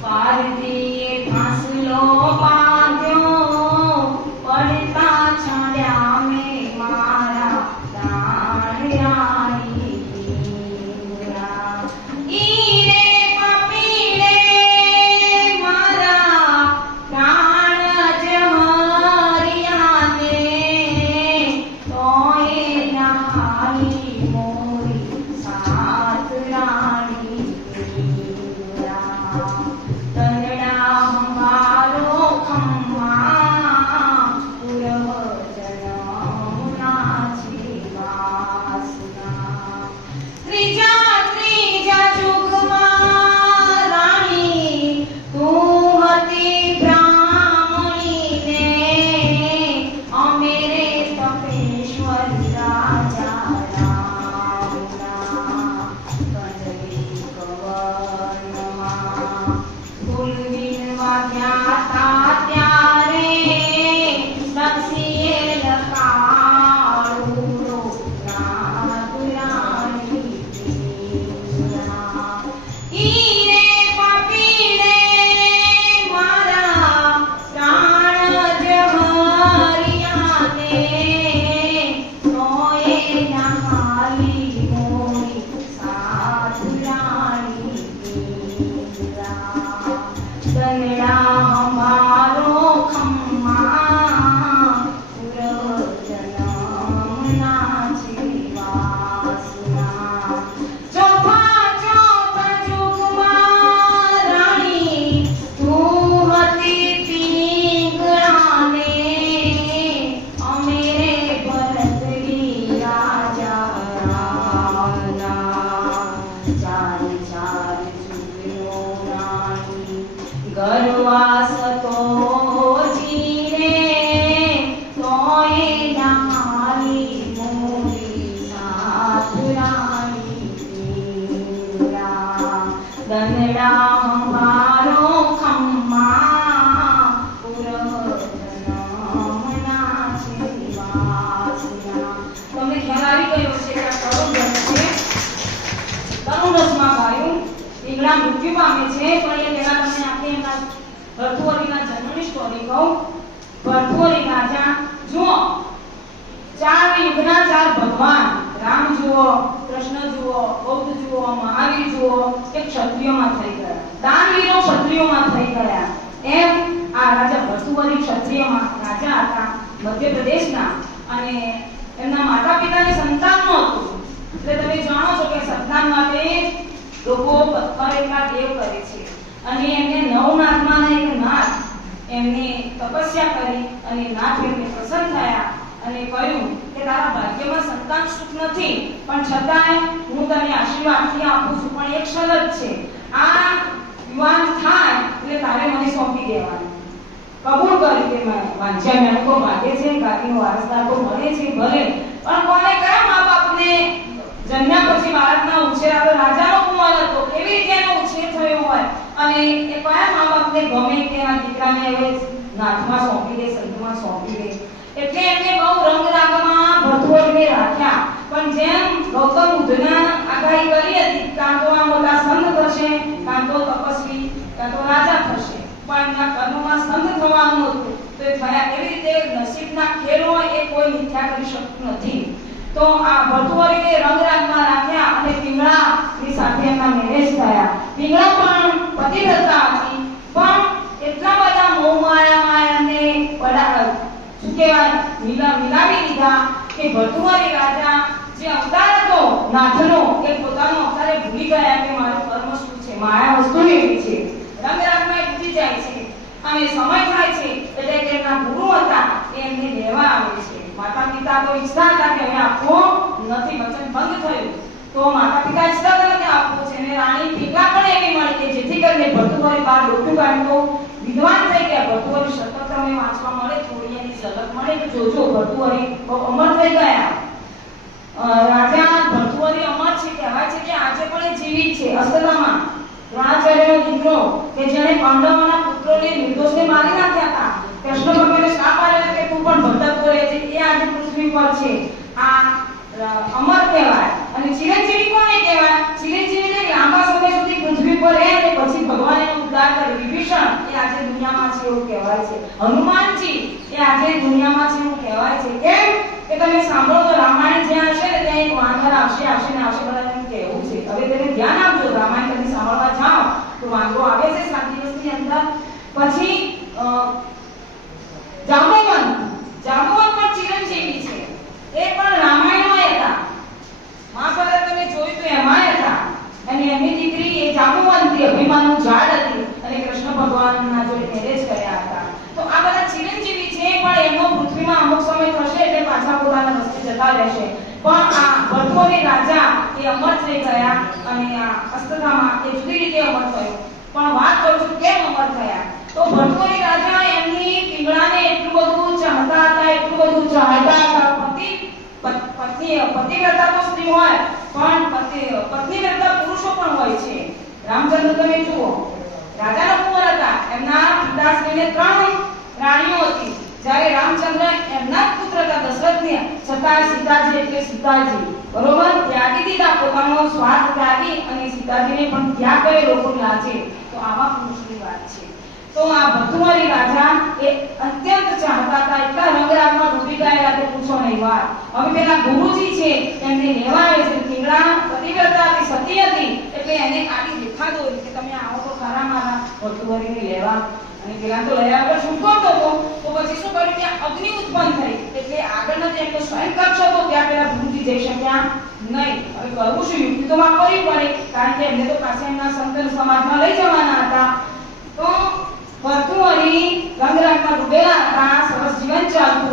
પારધીએ ફાંસલો દનડા મારો મૃત્યુ પામે છે પણ એ પહેલા તમને આખી એમના ભરથુઅરીના જન્મની સ્ટોરી કહું? ભરથુઅરી રાજા, જુઓ. ચાર યુગના ચાર ભગવાન. રામ જુઓ, કૃષ્ણ જુઓ, બૌદ્ધ જુઓ, મહાવીર જુઓ એ ક્ષત્રિયોમાં થઈ ગયા. દાનવીરો ક્ષત્રિયોમાં થઈ ગયા. એમ આ રાજા ભરથુઅરી ક્ષત્રિયમાં રાજા હતા મધ્યપ્રદેશના અને એમના માતા પિતાને સંતાન નહોતું એટલે તમે જાણો છો કે સંતાન માટે લોકો પથ્થર એટલા દેવ કરે છે. અને એમને નવ નાથમાં એક નાથ એમને તપસ્યા કરી અને નાથ એમને પ્રસન્ન થયા અને કહ્યું કે તારા ભાગ્યમાં સંતાન સુખ નથી, પણ છતાંય હું તને આશીર્વાદથી આપું છું, પણ એક શરત છે. આ યુવાન થાય એટલે તારે મને સોંપી દેવાનું. કબૂલ કરી મેં વાંચ્યા મેં તો માગે છે, ગાદીનો વારસદાર તો મળે છે, ભલે. પણ કોને કયા મા બાપને જન્મ્યા પછી બાળકના ઉછેર આ તો રાજાનો કેવી રીતે એનો ઉછેર થયો હોય. અને એ કયા મા બાપને ગમે આ દીકરાને હવે નાથમાં સોંપી દે, સંતમાં સોંપી દે. એટલે એમને બહુ રંગ રાગમાં ભરથોડીને રાખ્યા. પણ જેમ ગૌતમ બુદ્ધના આગાહી કરી હતી, કાં તો આ મોટા સંત થશે, કાં તો તપસ્વી, કાં તો રાજા થશે. પણ એમના કર્મમાં સંત થવાનું હતું તો એ થયા એવી રીતે નસીબના ખેલ હોય એ કોઈ મિથ્યા કરી શકતું નથી. તો આ ભરથુઅરીને રંગરાગમાં રાખ્યા અને પિંગળાની સાથે એમના મેરેજ થયા. પિંગળા પણ પતિવ્રતા હતી પણ એટલા બધા મોહમાયામાં એમને બધા શું કહેવાય? મિલા મિલાવી દીધા કે ભરથુઅરી રાજા જે અવતાર હતો, નાથનો, એ પોતાનો અવતારે ભૂલી ગયા કે મારું કર્મ શું છે? માયા વસ્તુ એવી છે. એ ભૂલી જાય છે. અને સમય થાય છે એટલે કે એમના ગુરુ હતા એ એમને લેવા આવે છે. માતા પિતા તો ઈચ્છતા હતા કે હવે આપવો નથી, વચન ભંગ થયું. તો માતા પિતા ઈચ્છતા હતા કે છે ને રાણી કેટલા પણ એવી મળી કે જેથી કરીને ભરતુભાઈ બાર ડોક્યું કાઢ્યું વિદ્વાન થઈ ગયા. ભરતુભાઈ સતત તમે વાંચવા મળે, થોડી એની ઝલક મળે. તો જોજો, ભરતુભાઈ અમર થઈ ગયા. રાજા ભરતુહરી અમર છે, કહેવાય છે કે આજે પણ જીવિત છે. અસલામાં દ્રોણાચાર્યનો દીકરો કે જેણે પાંડવોના પુત્રોને નિર્દોષને મારી નાખ્યા હતા. કૃષ્ણ ભગવાને શાપ આપ્યો કે તું પણ ભટકતો છે. એ આજે પૃથ્વી પર છે. આ અમર કહેવાય અને ચિરંજીવી કોને કહેવાય ચિરંજીવીને લાંબા સમય સુધી પૃથ્વી પર રહે અને પછી ભગવાન એનો ઉદ્ધાર કર્યો વિભીષણ એ આજે દુનિયામાં છે એવું કહેવાય છે હનુમાનજી એ આજે દુનિયામાં છે એવું કહેવાય છે કે કે તમે સાંભળો તો રામાયણ જ્યાં હશે ત્યાં એક વાનર આવશે આવશે ને આવશે બધાને કહેવું છે. હવે તેને ધ્યાન આપજો રામાયણ તમે સાંભળવા જાઓ તો વાંધો આવે છે સાત દિવસની અંદર. પછી અ, જાંબુવંત જાંબુવંત પણ ચિરંજીવી છે એ પણ રામાયણમાં હતા મહાભારત તમે જોયું તો એમાં હતા અને એમની દીકરી એ જાંબુવંતી અભિમાનનું ઝાડ હતી અને કૃષ્ણ ભગવાનના જોડે મેરેજ કર્યા હતા તો આ બધા ચિરંજીવી છે પણ એમનો પૃથ્વીમાં અમુક સમય થશે એટલે પાછા પોતાના રસ્તે રહેશે. પણ આ ભરતોની રાજા એ અમર થઈ ગયા અને આ અસ્તધામાં એ જુદી રીતે અમર થયો. પણ વાત કરું છું કેમ અમર થયા? તો ભરતોની રાજા એમની પિંગળાને એટલું બધું ચાહતા હતા, એટલું બધું ચાહતા હતા. પતિ પત્ની પતિવ્રતા તો સ્ત્રી હોય, પણ પતિ પત્નીવ્રતા પુરુષો પણ હોય છે. રામચંદ્ર, તમે જુઓ. રાજાના કુંવર હતા. એમના પિતાશ્રીને ત્રણ રાણીઓ હતી. જ્યારે રામચંદ્ર એમના જ પુત્ર હતા દશરથને છતાં સીતાજી એટલે સીતાજી, બરોબર? ત્યાગી દીધા પોતાનો સ્વાર્થ ત્યાગી અને સીતાજીને પણ ત્યાગ કરે લોકો લાજે. તો આવા પુરુષની વાત છે. તો આ ભતુમારી રાજા એ અત્યંત ચાહતા હતા, એટલા રંગરાગમાં ડૂબી ગયેલા કે પૂછો નહીં વાત. હવે પેલા ગુરુજી છે એમને લેવા આવે છે. કિંગડા પતિવ્રતા હતી સતી હતી, એટલે એને આડી દેખા દોરી કે તમે આવો તો ખરા મારા ભતુમારીને લેવા. અને પેલા તો લયા આગળ છૂટકો હતો તો પછી શું કર્યું? ત્યાં અગ્નિ ઉત્પન્ન થઈ. એટલે આગળનો જે એમનો સ્વયં કક્ષ હતો. ત્યાં પેલા ગુરુજી જઈ શક્યા નહીં. હવે કરવું શું? યુક્તિ તો માં કરવી પડે. કારણ કે એમને તો પાછા એમના સંતન સમાજમાં લઈ જવાના હતા. તો ભરતુહરી રંગરાગમાં ડૂબેલા હતા. સરસ જીવન ચાલતું